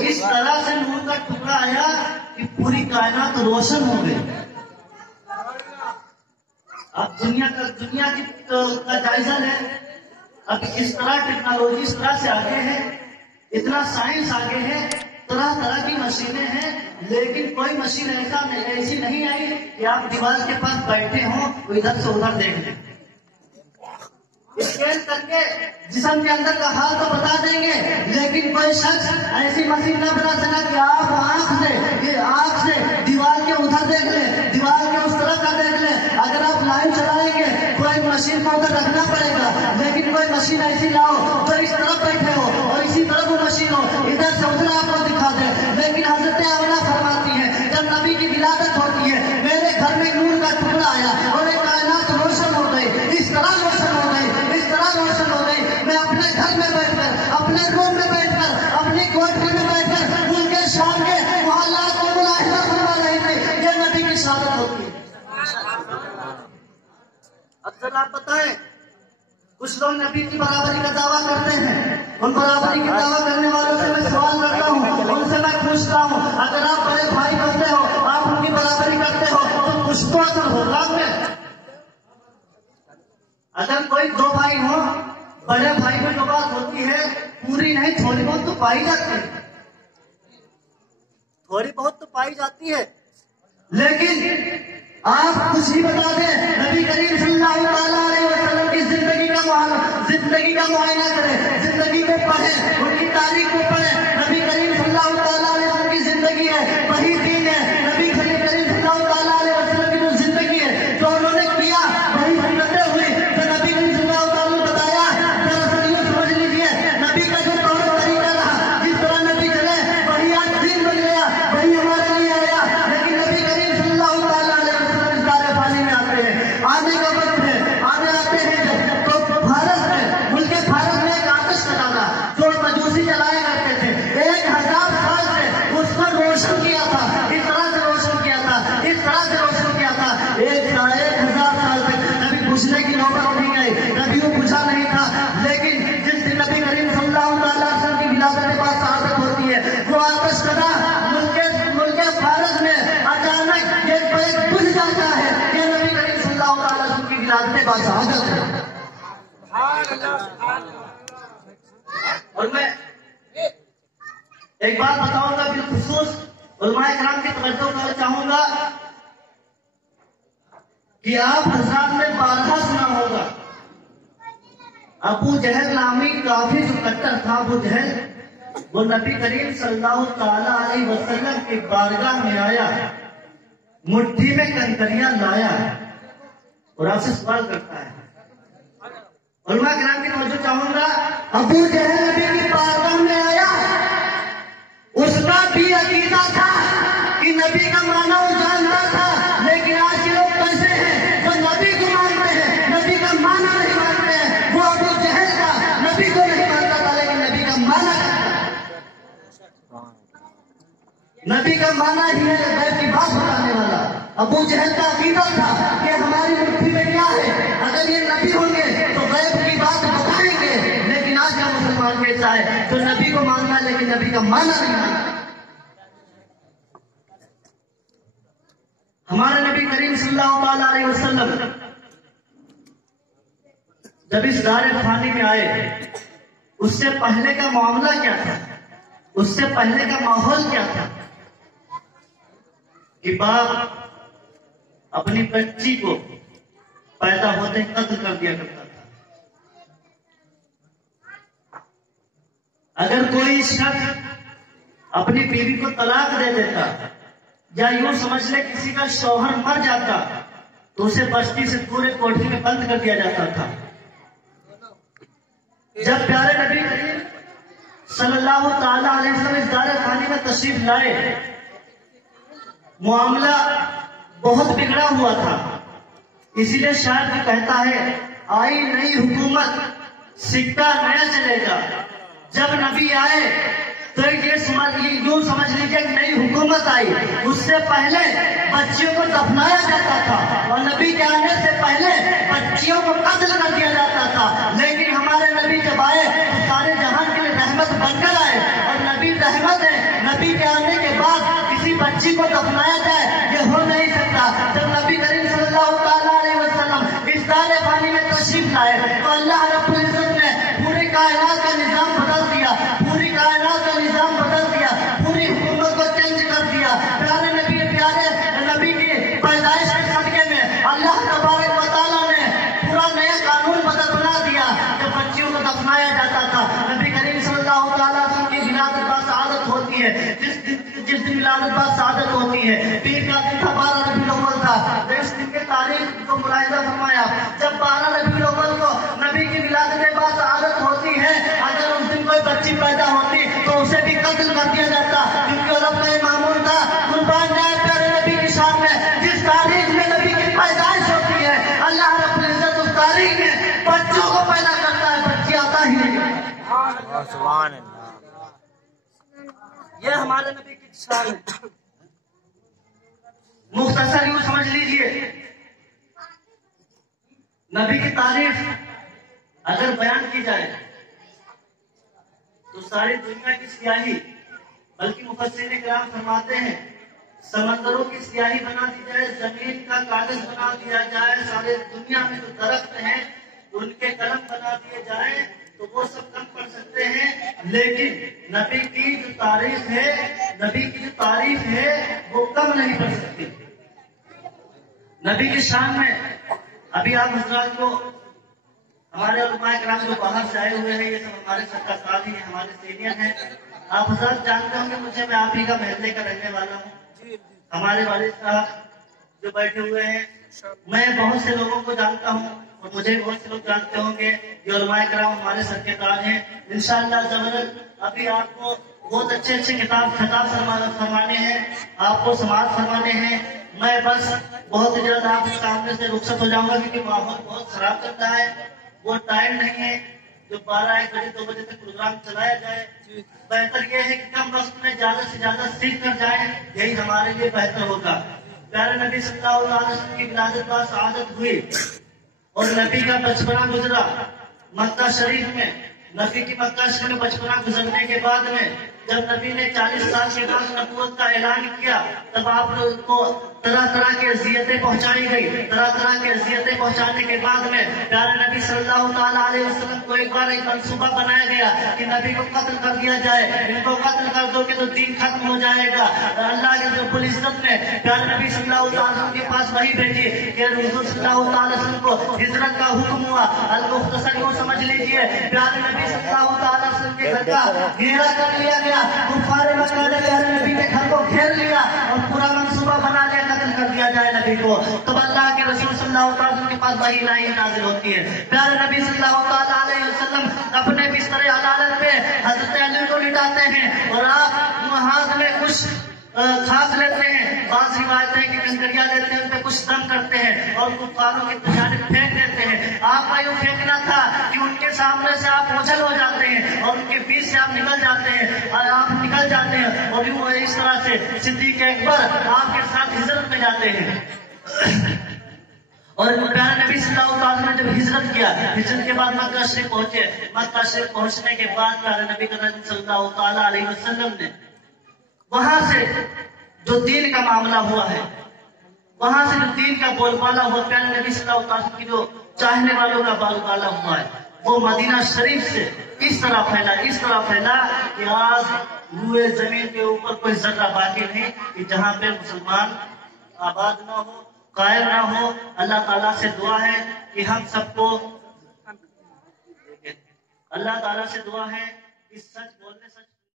اس طرح سے نور کا ٹکڑا آیا کہ پوری کائنات روشن ہو گئی۔ اب دنیا کا جائزہ لیں، اب اس طرح ٹیکنالوجی اس طرح سے آگے ہے، اتنا سائنس آگے ہے، طرح طرح کی مشینیں ہیں، لیکن کوئی مشین ایسی نہیں آئی کہ آپ دیوار کے پاس بیٹھے ہوں وہ ادھر سے ادھر دیکھ لیں۔ اسکین کر کے جسم کے اندر کا حال تو بتا دیں گے، لیکن کوئی شخص ایسی مشین نہ بنا سکا کہ آپ آنکھ سے دیوار کے ادھر دیکھ لیں، دیوار کے اس طرح کا دیکھ لیں۔ اگر آپ لائن چلائیں گے کوئی مشین کو ادھر رکھنا پڑے گا، لیکن کوئی مشین ایسی لاؤ تو اس طرف بیٹھے ہو اور اسی طرف وہ مشین ہو ادھر سے ادھر آپ کو دکھا دے۔ لیکن حضرت آمنہ فرماتی ہے جب نبی کی ولادت ہوتی ہے میرے گھر میں نور کا ٹکڑا آیا اور ایک کائنات روشن ہو گئی، اس طرح روشن ہو گئی، اس طرح روشن ہو گئی، میں اپنے گھر میں بیٹھ کر، اپنے روم میں بیٹھ کر، اپنی کوٹری میں بیٹھ کر ان کے شام کے محلات کو ملاحظہ فرما رہے تھے۔ یہ نبی کی شہادت ہوتی ہے۔ اکثر آپ بتائیں کچھ لوگ نبی کی برابری کا دعویٰ کرتے ہیں، ان برابری کی دعویٰ کرنے والوں سے میں سوال کرتا ہوں، ان سے میں پوچھتا ہوں اگر آپ بڑے بھائی بنتے ہو، آپ ان کی برابری کرتے ہو تو کچھ تو اثر ہوگا میں۔ اگر کوئی دو بھائی ہو، بڑے بھائی میں جو بات ہوتی ہے پوری نہیں تھوڑی بہت تو پائی جاتی ہے، تھوڑی بہت تو پائی جاتی ہے، لیکن آپ کچھ ہی بتا دیں نبی کریم صلی اللہ علیہ وسلم کی زندگی کا معائنہ کریں، زندگی کو پڑھیں، ان کی تاریخ کو پڑھیں۔ نبی کریم صلی اللہ علیہ وسلم کی زندگی ہے، وہی دین ہے۔ نبی کریم صلی اللہ علیہ وسلم کی جو زندگی ہے، جو انہوں نے کیا وہی سنتیں ہوئی، جو نبی کریم صلی اللہ علیہ وسلم نے بتایا۔ دراصل یوں سمجھ لیجیے نبی کا جو طور طریقہ رہا، جس طرح نبی چلے وہی آج دین بن گیا، وہی ہمارے لیے آیا۔ لیکن نبی کریم صلی اللہ علیہ وسلم اس دار فانی میں آتے ہیں، آنے کا وقت ہے، آتے ہیں تو بھارت میں، ملک بھارت میں ایک آتش کا ڈالا جو مجوسی جلایا کرتے تھے، 1000 سال سے اس کو روشن کیا تھا، اس طرح سے روشن کیا تھا، اس طرح سے روشن کیا تھا۔ 1000 سال تک نبی بجھنے کی نوبت نہیں آئی، نبی وہ بجھا نہیں تھا، لیکن جس دن نبی کریم صلی اللہ علیہ وسلم کی ولادت کے بعد شہادت ہوتی ہے، وہ آتش کدا ملک بھارت میں اچانک یہ بجھ جاتا ہے۔ یہ نبی کریم صلی اللہ علیہ وسلم کی ولادت کے بعد شہادت ہے۔ اور میں ایک بات بتاؤں گا بالخصوص علماء کرام کی توجہ کرنا چاہوں گا کہ آپ حضرات نے بارہا سنا ہوگا ابو جہل نامی کافی جو کٹر تھا، ابو جہل وہ نبی کریم صلی اللہ تعالی علیہ وسلم کی بارگاہ میں آیا، مٹھی میں کنکریاں لایا اور آپ سے سوال کرتا ہے۔ علماء کرام کی توجہ چاہوں گا، ابو جہل نبی کی بارگاہ میں آیا، اس کا بھی عقیدہ تھا کہ نبی کا معنی وہ جانتا تھا، لیکن آج کے لوگ کیسے ہیں وہ نبی کو مانتے ہیں، نبی کا معنی نہیں مانتے ہیں۔ وہ ابو جہل کا نبی کو نہیں مانتا تھا، لیکن نبی کا معنی نبی کا معنی ہی ہے غیب کی بات بتانے والا۔ ابو جہل کا عقیدہ تھا کہ ہماری مٹھی میں کیا ہے، اگر یہ نبی ہوں گے تو غیب کی بات بتائیں گے، لیکن آج کا مسلمان کیسا ہے جو نبی کو مانتا ہے لیکن نبی کا معنی نہیں مانتا۔ ہمارے نبی کریم صلی اللہ علیہ وسلم جب اس دار فانی میں آئے، اس سے پہلے کا معاملہ کیا تھا، اس سے پہلے کا ماحول کیا تھا کہ باپ اپنی بچی کو پیدا ہوتے قتل کر دیا کرتا تھا۔ اگر کوئی شخص اپنی بیوی کو طلاق دے دیتا یا یوں سمجھ لے کسی کا شوہر مر جاتا تو اسے بستی سے پورے کوٹری میں بند کر دیا جاتا تھا۔ جب پیارے نبی کریم صلی اللہ تعالی علیہ وسلم اس دار فانی میں تشریف لائے، معاملہ بہت بگڑا ہوا تھا، اسی لیے شاعر بھی کہتا ہے آئی نئی حکومت سکہ نیا چلے گا۔ جب نبی آئے تو یوں سمجھ لیجیے کہ نئی حکومت آئی، اس سے پہلے بچیوں کو دفنایا جاتا تھا اور نبی کے آنے سے پہلے بچیوں کو قتل کر دیا جاتا تھا، لیکن ہمارے نبی جب آئے تو سارے جہان کے لیے رحمت بن کر آئے، اور نبی رحمت ہے نبی کے آنے کے بعد کسی بچی کو دفنایا جائے یہ ہو نہیں سکتا۔ جب نبی کریم صلی اللہ تعالیٰ علیہ وسلم اس دار فانی میں تشریف لائے تو اللہ رب العزت نے پوری کائنات کا نظام بدل دیا، پوری کائنات کا نظام بدل دیا، پوری حکومت کو چینج کر دیا۔ پیارے نبی کی پیدائش کے صدقے میں اللہ تبارک و تعالیٰ نے پورا نیا قانون بنا دیا۔ جب بچیوں کو دفنایا جاتا تھا، نبی کریم صلی اللہ تعالیٰ وسلم کی ولادت باسعادت ہوتی ہے، جس دن ولادت باسعادت ہوتی ہے، پیر کا دن تھا، 12 ربیع الاول تھا۔ اس دن کی تاریخ کو ملاحظہ فرمایا، جب 12 ربیع الاول کو نبی کی ولادت باسعادت ہوتی ہے، اگر اس دن کوئی بچی پیدا ہوتی تو اسے بھی قتل کر دیا جاتا، کیونکہ عرب کا یہ معمول تھا۔ قربان جائے پیارے نبی کی شان میں، جس تاریخ میں نبی کی پیدائش ہوتی ہے، اللہ رب العزت اس تاریخ میں بچوں کو پیدا کرتا ہے، بچی آتا ہی نہیں۔ سبحان اللہ۔ یہ ہمارے نبی کی شان ہے۔ مختصر یوں سمجھ لیجئے، نبی کی تعریف اگر بیان کی جائے تو ساری دنیا کی سیاہی، بلکہ مفسرین کرام فرماتے ہیں سمندروں کی سیاہی بنا دی جائے، زمین کا کاغذ بنا دیا جائے، سارے دنیا میں جو درخت ہیں ان کے قلم بنا دیے جائیں تو وہ سب کم پڑھ سکتے ہیں، لیکن نبی کی جو تعریف ہے وہ کم نہیں پڑھ سکتی۔ نبی کی شان میں ابھی آپ حضرات کو ہمارے علماء کرام جو باہر سے آئے ہوئے ہیں، یہ سب ہمارے سرکار ساتھی ہیں، ہمارے سینئر ہیں۔ آپ حضرات جانتے ہوں گے مجھے، میں آپ ہی کا محلے کا رہنے والا ہوں۔ ہمارے والد صاحب جو بیٹھے ہوئے ہیں، میں بہت سے لوگوں کو جانتا ہوں اور مجھے بہت سے لوگ جانتے ہوں گے، جو علماء کرام ہمارے سر کے تاج ہیں۔ انشاءاللہ زبردست ابھی آپ کو بہت اچھے خطاب فرمانے ہیں، آپ کو سماعت فرمانے ہیں۔ میں بس بہت جلد آپ کے سامنے سے رخصت ہو جاؤں گا، کیونکہ ماحول بہت خراب چلتا ہے، وہ ٹائم نہیں ہے جو 12-1 بجے 2 بجے تک پروگرام چلایا جائے۔ بہتر یہ ہے کہ کم وقت میں زیادہ سے زیادہ سیکھ کر جائیں، یہی ہمارے لیے بہتر ہوگا۔ پیارے نبی صلی اللہ علیہ وسلم کی ولادت باسعادت ہوئی اور نبی کا بچپنا گزرا مکہ شریف میں۔ نبی کی مکہ شریف میں بچپنا گزرنے کے بعد میں جب نبی نے 40 سال کے بعد نبوت کا اعلان کیا، تب آپ لوگوں کو طرح طرح کی اذیتیں پہنچائی گئی۔ طرح طرح کی اذیتیں پہنچانے کے بعد میں پیارے نبی صلی اللہ تعالیٰ علیہ وسلم کو ایک بار ایک منصوبہ بنایا گیا کہ نبی کو قتل کر دیا جائے، ان کو قتل کر دو کہ تو دین ختم ہو جائے گا۔ اللہ کے رب العزت نے پیارے نبی صلی اللہ تعالیٰ وسلم کے پاس وحی بھیجی کہ حضور صلی اللہ تعالیٰ وسلم کو ہجرت کا حکم ہوا۔ المختصر کو سمجھ لیجئے، پیارے نبی صلی اللہ تعالیٰ وسلم کے گھر کا گھیرا کر لیا گیا، کفار مکہ نے پیارے نبی کے گھر کو گھیر لیا اور پورا منصوبہ بنا لیا قتل کر دیا جائے نبی کو۔ تب اللہ کے رسول صلی اللہ تعالیٰ وسلم کے پاس وحی الہی نازل ہوتی ہے۔ پیارے نبی صلی اللہ تعالیٰ علیہ وسلم اپنے بستر عدالت پہ حضرت علی کو لٹاتے ہیں اور آپ ہاتھ میں کچھ کھاس لیتے ہیں، بعض روایتیں کہ کنکریاں لیتے ہیں، ان پہ کچھ دم کرتے ہیں اور کفاروں کی جانب پھینک دیتے ہیں۔ آپ کا یوں پھینکنا تھا کہ ان کے سامنے سے آپ اوجھل ہو جاتے ہیں اور ان کے بیچ سے آپ نکل جاتے ہیں اور یوں اس طرح سے صدیق اکبر آپ کے ساتھ ہجرت میں جاتے ہیں۔ اور پیارے نبی صلی اللہ علیہ وسلم نے جب ہجرت کیا، ہجرت کے بعد مکہ شریف پہنچے، مکہ شریف پہنچنے کے بعد پیارے نبی صلی اللہ تعالیٰ علیہ وسلم نے وہاں سے جو دین کا معاملہ ہوا ہے، وہاں سے جو دین کا بول بالا ہوا، پیارے نبی صلی اللہ علیہ وسلم کی جو چاہنے والوں کا بول بالا ہوا ہے، وہ مدینہ شریف سے اس طرح پھیلا کہ آج روئے زمین کے اوپر کوئی ذرہ باقی نہیں کہ جہاں پہ مسلمان آباد نہ ہو، قائم نہ ہو۔ اللہ تعالیٰ سے دعا ہے کہ ہم سب کو، اللہ تعالیٰ سے دعا ہے کہ سچ بولنے، سچ